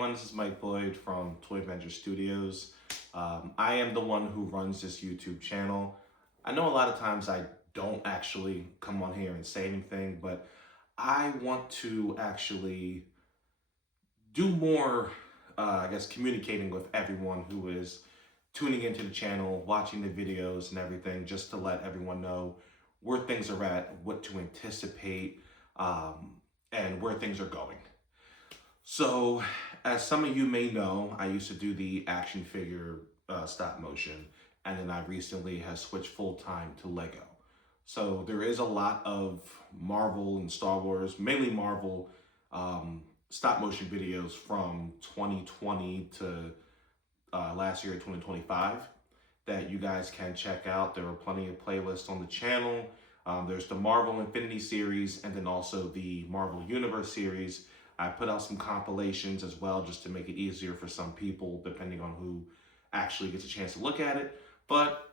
everyone, this is Mike Boyd from Toy Avengers Studios. I am the one who runs this YouTube channel. I know a lot of times I don't actually come on here and say anything, but I want to actually do more, communicating with everyone who is tuning into the channel, watching the videos and everything, just to let everyone know where things are at, what to anticipate, and where things are going. So, as some of you may know, I used to do the action figure stop motion, and then I recently has switched full time to Lego. So there is a lot of Marvel and Star Wars, mainly Marvel, stop motion videos from 2020 to last year, 2025, that you guys can check out. There are plenty of playlists on the channel. There's the Marvel Infinity series, and then also the Marvel Universe series. I put out some compilations as well, just to make it easier for some people, depending on who actually gets a chance to look at it. But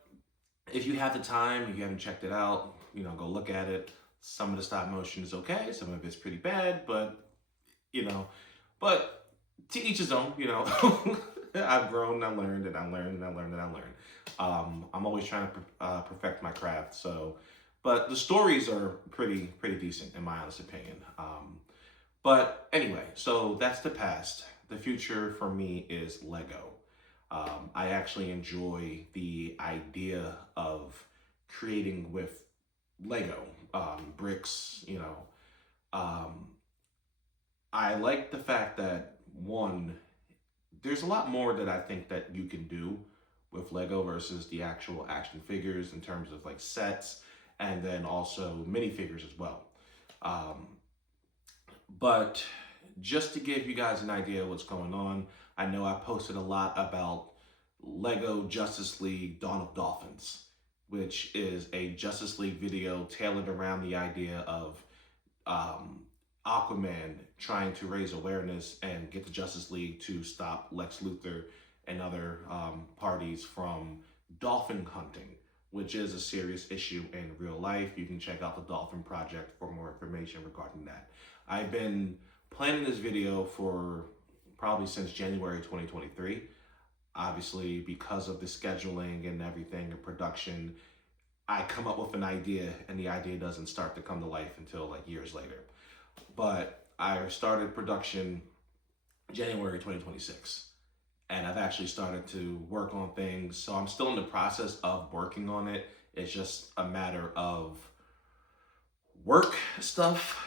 if you have the time, if you haven't checked it out, go look at it. Some of the stop motion is okay, some of it's pretty bad, but to each his own, I've grown, I learned, and I learned, and I learned, and I learned. I'm always trying to perfect my craft, but the stories are pretty decent in my honest opinion. But anyway, so that's the past. The future for me is Lego. I actually enjoy the idea of creating with Lego, bricks, I like the fact that, one, there's a lot more that I think that you can do with Lego versus the actual action figures in terms of like sets, and then also minifigures as well. But just to give you guys an idea of what's going on, I know I posted a lot about Lego Justice League Dawn of Dolphins, which is a Justice League video tailored around the idea of Aquaman trying to raise awareness and get the Justice League to stop Lex Luthor and other parties from dolphin hunting, which is a serious issue in real life. You can check out the Dolphin Project for more information regarding that. I've been planning this video for probably since January 2023. Obviously, because of the scheduling and everything and production, I come up with an idea and the idea doesn't start to come to life until like years later. But I started production January 2026. And I've actually started to work on things. So I'm still in the process of working on it. It's just a matter of work stuff,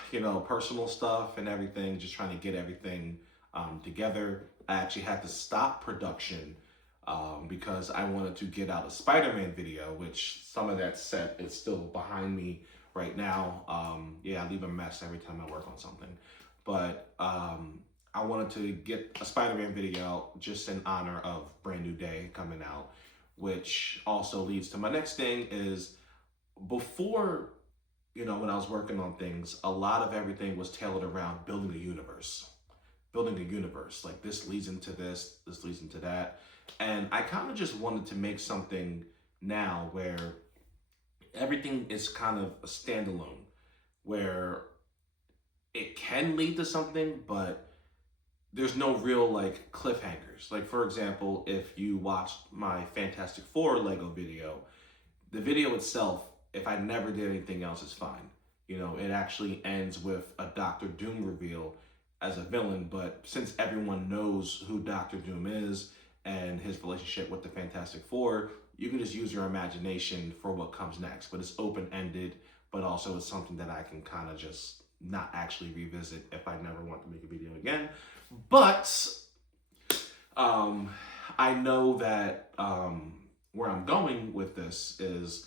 personal stuff and everything, just trying to get everything together. I actually had to stop production because I wanted to get out a Spider-Man video, which some of that set is still behind me right now. I leave a mess every time I work on something. But I wanted to get a Spider-Man video out just in honor of Brand New Day coming out, which also leads to my next thing is before, when I was working on things, a lot of everything was tailored around building a universe. Like this leads into this leads into that. And I kind of just wanted to make something now where everything is kind of a standalone, where it can lead to something, but there's no real like cliffhangers. Like for example, if you watched my Fantastic Four Lego video, the video itself, if I never did anything else, is fine. It actually ends with a Doctor Doom reveal as a villain, but since everyone knows who Doctor Doom is and his relationship with the Fantastic Four, you can just use your imagination for what comes next. But it's open-ended, but also it's something that I can kind of just not actually revisit if I never want to make a video again. But I know that where I'm going with this is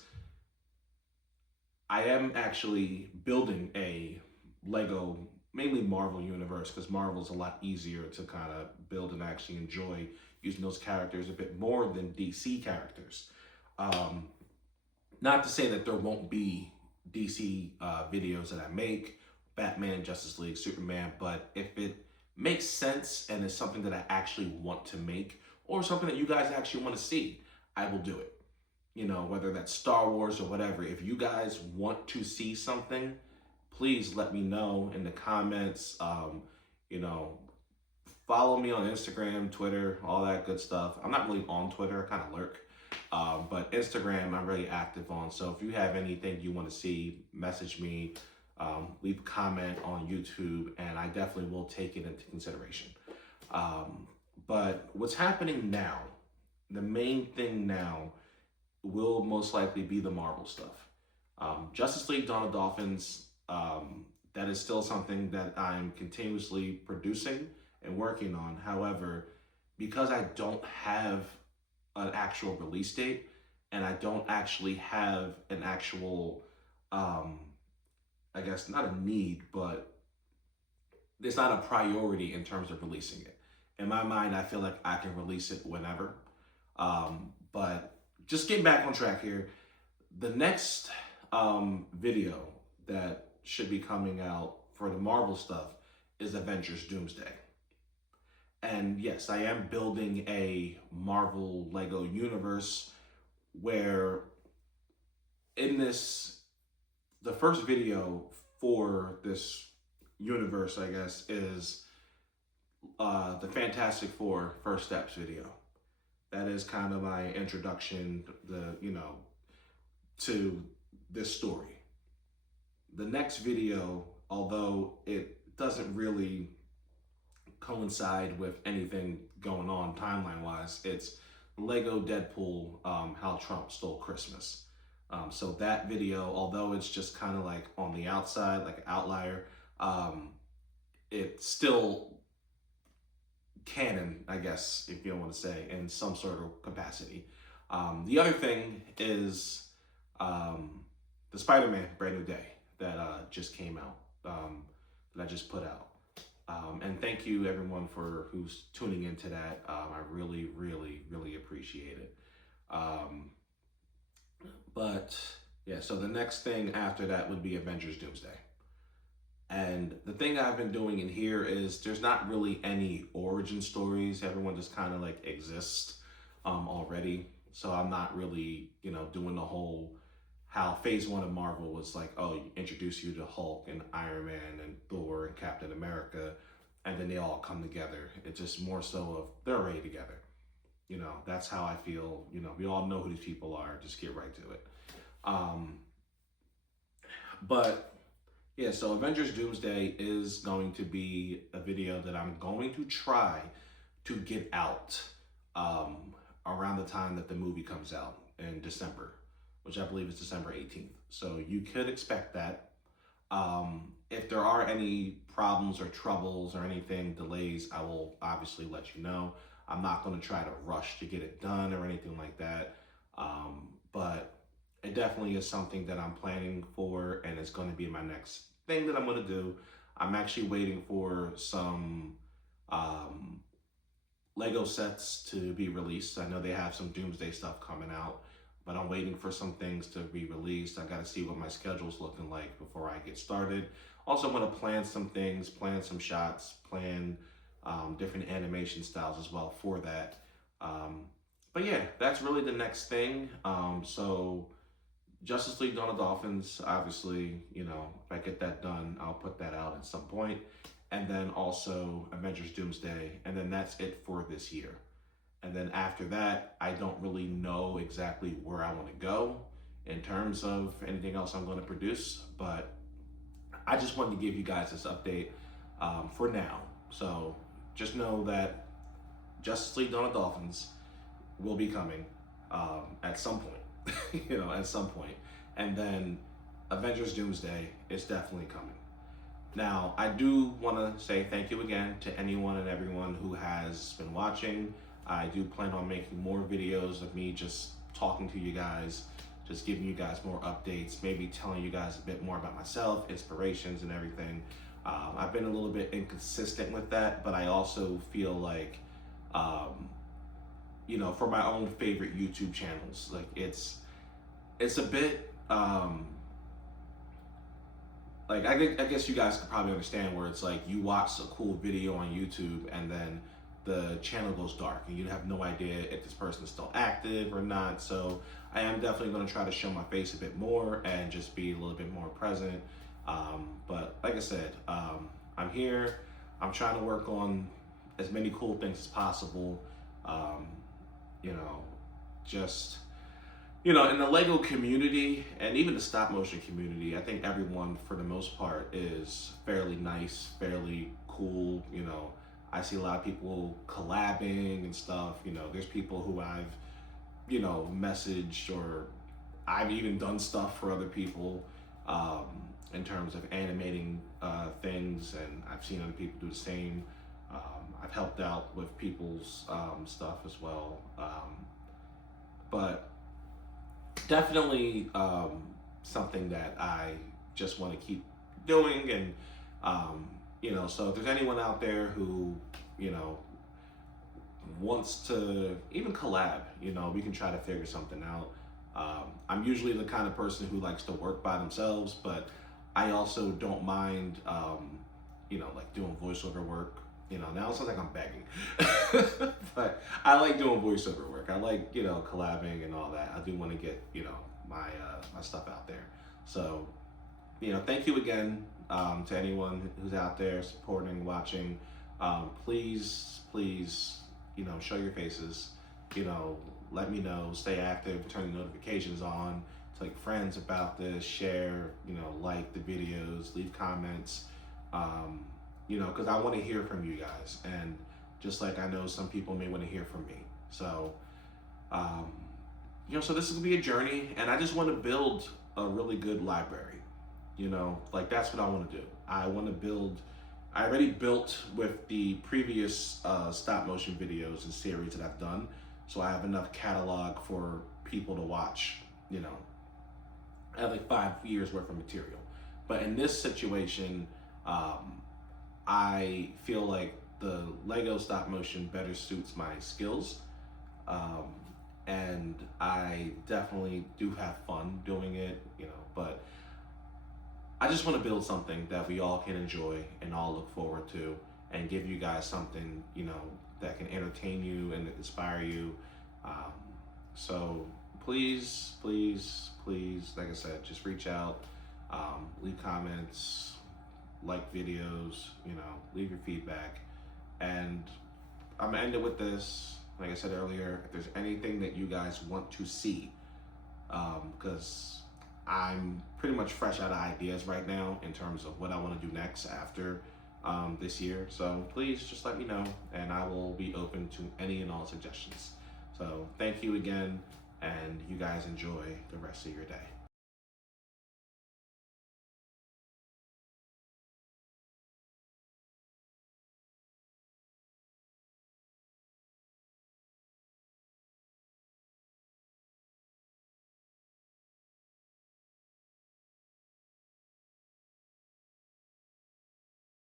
I am actually building a Lego, mainly Marvel universe, because Marvel's a lot easier to kind of build and actually enjoy using those characters a bit more than DC characters. Not to say that there won't be DC videos that I make, Batman, Justice League, Superman, but if it makes sense and it's something that I actually want to make, or something that you guys actually want to see, I will do it. Whether that's Star Wars or whatever. If you guys want to see something, please let me know in the comments. follow me on Instagram, Twitter, all that good stuff. I'm not really on Twitter, I kind of lurk. But Instagram, I'm really active on. So if you have anything you want to see, message me, leave a comment on YouTube, and I definitely will take it into consideration. But what's happening now, the main thing now, will most likely be the Marvel stuff. Justice League Dawn of Dolphins, that is still something that I'm continuously producing and working on. However, because I don't have an actual release date and I don't actually have an actual, I guess not a need, but it's not a priority in terms of releasing it. In my mind, I feel like I can release it whenever. But just getting back on track here, the next video that should be coming out for the Marvel stuff is Avengers Doomsday. And yes, I am building a Marvel Lego universe where in this, the first video for this universe, I guess, is the Fantastic Four First Steps video. That is kind of my introduction, to this story. The next video, although it doesn't really coincide with anything going on timeline-wise, it's Lego Deadpool, How Trump Stole Christmas. So that video, although it's just kind of like on the outside, like an outlier, it's still canon, I guess, if you want to say, in some sort of capacity. The other thing is the Spider-Man Brand New Day that just came out, that I just put out. And thank you everyone for who's tuning into that. I really, really, really appreciate it. But yeah, so the next thing after that would be Avengers Doomsday. And the thing I've been doing in here is there's not really any origin stories. Everyone just kind of like exists already. So I'm not really, doing the whole how phase 1 of Marvel was like, oh, introduce you to Hulk and Iron Man and Thor and Captain America, and then they all come together. It's just more so of they're already together. That's how I feel. We all know who these people are. Just get right to it. But yeah, so Avengers Doomsday is going to be a video that I'm going to try to get out around the time that the movie comes out in December, which I believe is December 18th. So you could expect that. If there are any problems or troubles or anything, delays, I will obviously let you know. I'm not going to try to rush to get it done or anything like that. But it definitely is something that I'm planning for, and it's going to be my next thing that I'm going to do. I'm actually waiting for some Lego sets to be released. I know they have some Doomsday stuff coming out, but I'm waiting for some things to be released. I got to see what my schedule's looking like before I get started. Also want to plan some things, plan some shots, plan different animation styles as well for that. But yeah, that's really the next thing. So Justice League Dawn of Dolphins, obviously, if I get that done, I'll put that out at some point. And then also Avengers Doomsday, and then that's it for this year. And then after that, I don't really know exactly where I want to go in terms of anything else I'm going to produce, but I just wanted to give you guys this update for now. So just know that Justice League Dawn of Dolphins will be coming at some point, at some point. And then Avengers Doomsday is definitely coming. Now, I do want to say thank you again to anyone and everyone who has been watching. I do plan on making more videos of me just talking to you guys, just giving you guys more updates, maybe telling you guys a bit more about myself, inspirations and everything. I've been a little bit inconsistent with that, but I also feel like, for my own favorite YouTube channels, like it's a bit, like I guess you guys could probably understand where it's like you watch a cool video on YouTube and then the channel goes dark and you have no idea if this person is still active or not. So I am definitely going to try to show my face a bit more and just be a little bit more present. But like I said, I'm here. I'm trying to work on as many cool things as possible. Um, you know, just in the Lego community and even the stop motion community, I think everyone for the most part is fairly nice, fairly cool. I see a lot of people collabing and stuff. There's people who I've, messaged, or I've even done stuff for other people um, in terms of animating things, and I've seen other people do the same. I've helped out with people's stuff as well. But definitely something that I just want to keep doing. And so if there's anyone out there who wants to even collab, we can try to figure something out. I'm usually the kind of person who likes to work by themselves, but I also don't mind like doing voiceover work. Now it sounds like I'm begging, but I like doing voiceover work. I like, collabing and all that. I do want to get, my stuff out there. So, thank you again to anyone who's out there supporting, watching. Please, show your faces. Let me know, stay active, turn the notifications on, tell your friends about this, share, like the videos, leave comments. Because I want to hear from you guys, and just like I know some people may want to hear from me. So, so this is gonna be a journey, and I just want to build a really good library. Like that's what I want to do. I want to build. I already built with the previous stop motion videos and series that I've done, so I have enough catalog for people to watch. I have like 5 years worth of material, but in this situation. I feel like the Lego stop motion better suits my skills, and I definitely do have fun doing it, but I just want to build something that we all can enjoy and all look forward to, and give you guys something, that can entertain you and inspire you. So please, like I said, just reach out, leave comments, like videos, leave your feedback. And I'm gonna end it with this. Like I said earlier, if there's anything that you guys want to see, because I'm pretty much fresh out of ideas right now in terms of what I want to do next after this year. So please just let me know, and I will be open to any and all suggestions. So thank you again, and you guys enjoy the rest of your day.